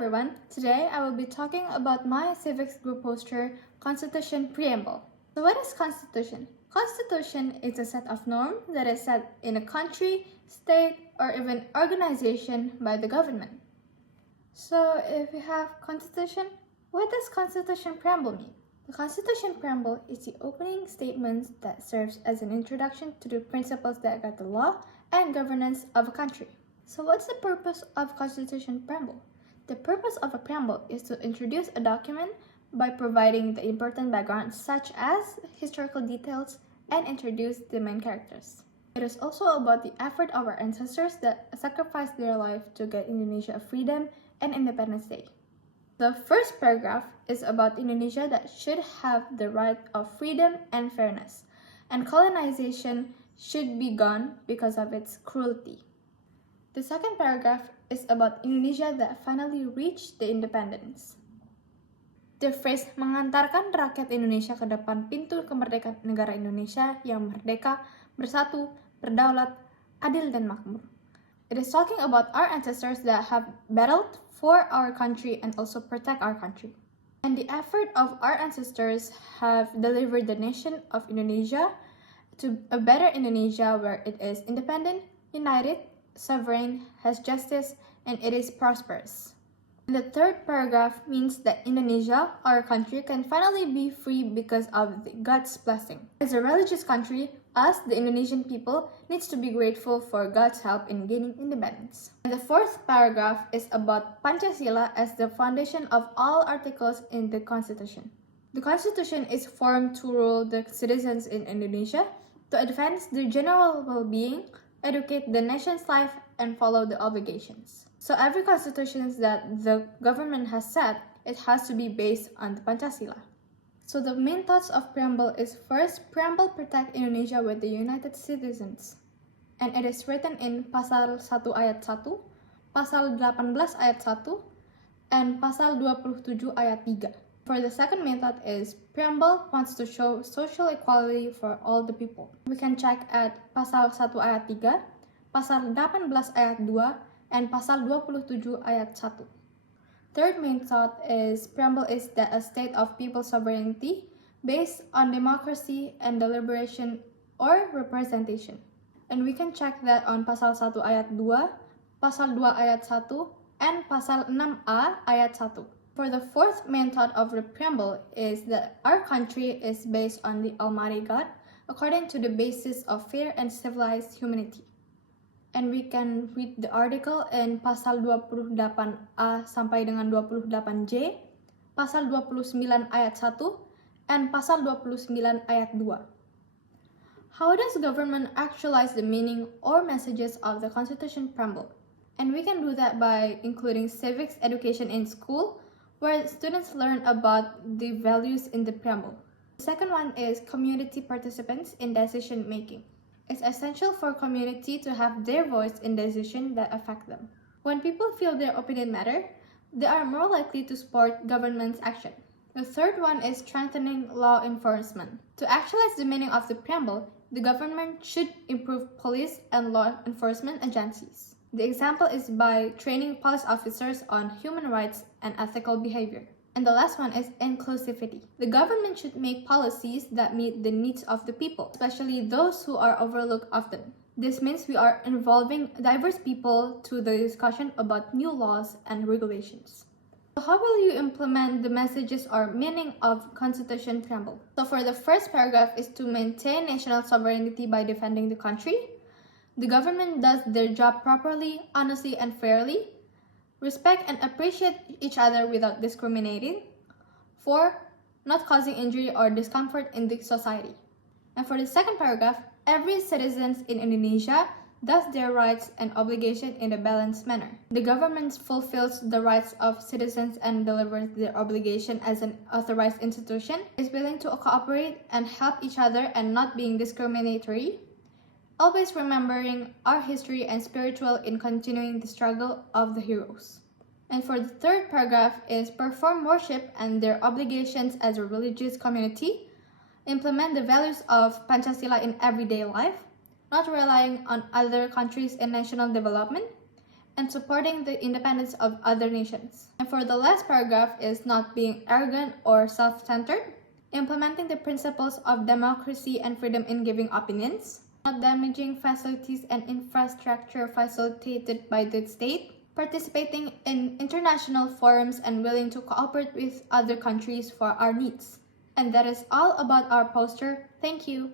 everyone, today I will be talking about my civics group poster, Constitution Preamble. So what is Constitution? Constitution is a set of norms that is set in a country, state, or even organization by the government. So if we have Constitution, what does Constitution Preamble mean? The Constitution Preamble is the opening statement that serves as an introduction to the principles that guide the law and governance of a country. So what's the purpose of Constitution Preamble? The purpose of a preamble is to introduce a document by providing the important background such as historical details and introduce the main characters. It is also about the effort of our ancestors that sacrificed their life to get Indonesia a freedom and Independence Day. The first paragraph is about Indonesia that should have the right of freedom and fairness, and colonization should be gone because of its cruelty. The second paragraph is about Indonesia that finally reached the independence. The phrase mengantarkan rakyat Indonesia ke depan pintu kemerdekaan negara Indonesia yang merdeka, bersatu, berdaulat, adil dan makmur. It is talking about our ancestors that have battled for our country and also protect our country. And the effort of our ancestors have delivered the nation of Indonesia to a better Indonesia where it is independent, united, sovereign, has justice, and it is prosperous. And the third paragraph means that Indonesia, our country, can finally be free because of God's blessing. As a religious country, us, the Indonesian people, needs to be grateful for God's help in gaining independence. And the fourth paragraph is about Pancasila as the foundation of all articles in the Constitution. The Constitution is formed to rule the citizens in Indonesia, to advance their general well-being, educate the nation's life, and follow the obligations. So every constitution that the government has set, it has to be based on the Pancasila. So the main thoughts of Preamble is first, Preamble protect Indonesia with the United Citizens. And it is written in Pasal 1 ayat 1, Pasal 18 ayat 1, and Pasal 27 ayat 3. For the second main thought is Preamble wants to show social equality for all the people. We can check at Pasal 1 ayat 3, Pasal 18 ayat 2, and Pasal 27 ayat 1. Third main thought is Preamble is that a state of people sovereignty based on democracy and deliberation or representation. And we can check that on Pasal 1 ayat 2, Pasal 2 ayat 1, and Pasal 6a ayat 1. For the fourth main thought of the Preamble is that our country is based on the Almighty God according to the basis of fair and civilized humanity. And we can read the article in Pasal 28A sampai dengan 28J, Pasal 29 ayat 1, and Pasal 29 ayat 2. How does government actualize the meaning or messages of the Constitution Preamble? And we can do that by including civics education in school, where students learn about the values in the Preamble. The second one is community participants in decision making. It's essential for community to have their voice in decisions that affect them. When people feel their opinion matter, they are more likely to support government's action. The third one is strengthening law enforcement. To actualize the meaning of the Preamble, the government should improve police and law enforcement agencies. The example is by training police officers on human rights and ethical behavior. And the last one is inclusivity. The government should make policies that meet the needs of the people, especially those who are overlooked often. This means we are involving diverse people to the discussion about new laws and regulations. So how will you implement the messages or meaning of Constitution Preamble? So for the first paragraph is to maintain national sovereignty by defending the country. The government does their job properly, honestly, and fairly. Respect and appreciate each other without discriminating. 4. Not causing injury or discomfort in the society. And for the second paragraph, every citizen in Indonesia does their rights and obligations in a balanced manner. The government fulfills the rights of citizens and delivers their obligation as an authorized institution, is willing to cooperate and help each other and not being discriminatory. Always remembering our history and spiritual in continuing the struggle of the heroes. And for the third paragraph is perform worship and their obligations as a religious community, implement the values of Pancasila in everyday life, not relying on other countries in national development, and supporting the independence of other nations. And for the last paragraph is not being arrogant or self-centered, implementing the principles of democracy and freedom in giving opinions, not damaging facilities and infrastructure facilitated by the state, participating in international forums and willing to cooperate with other countries for our needs. And that is all about our poster. Thank you.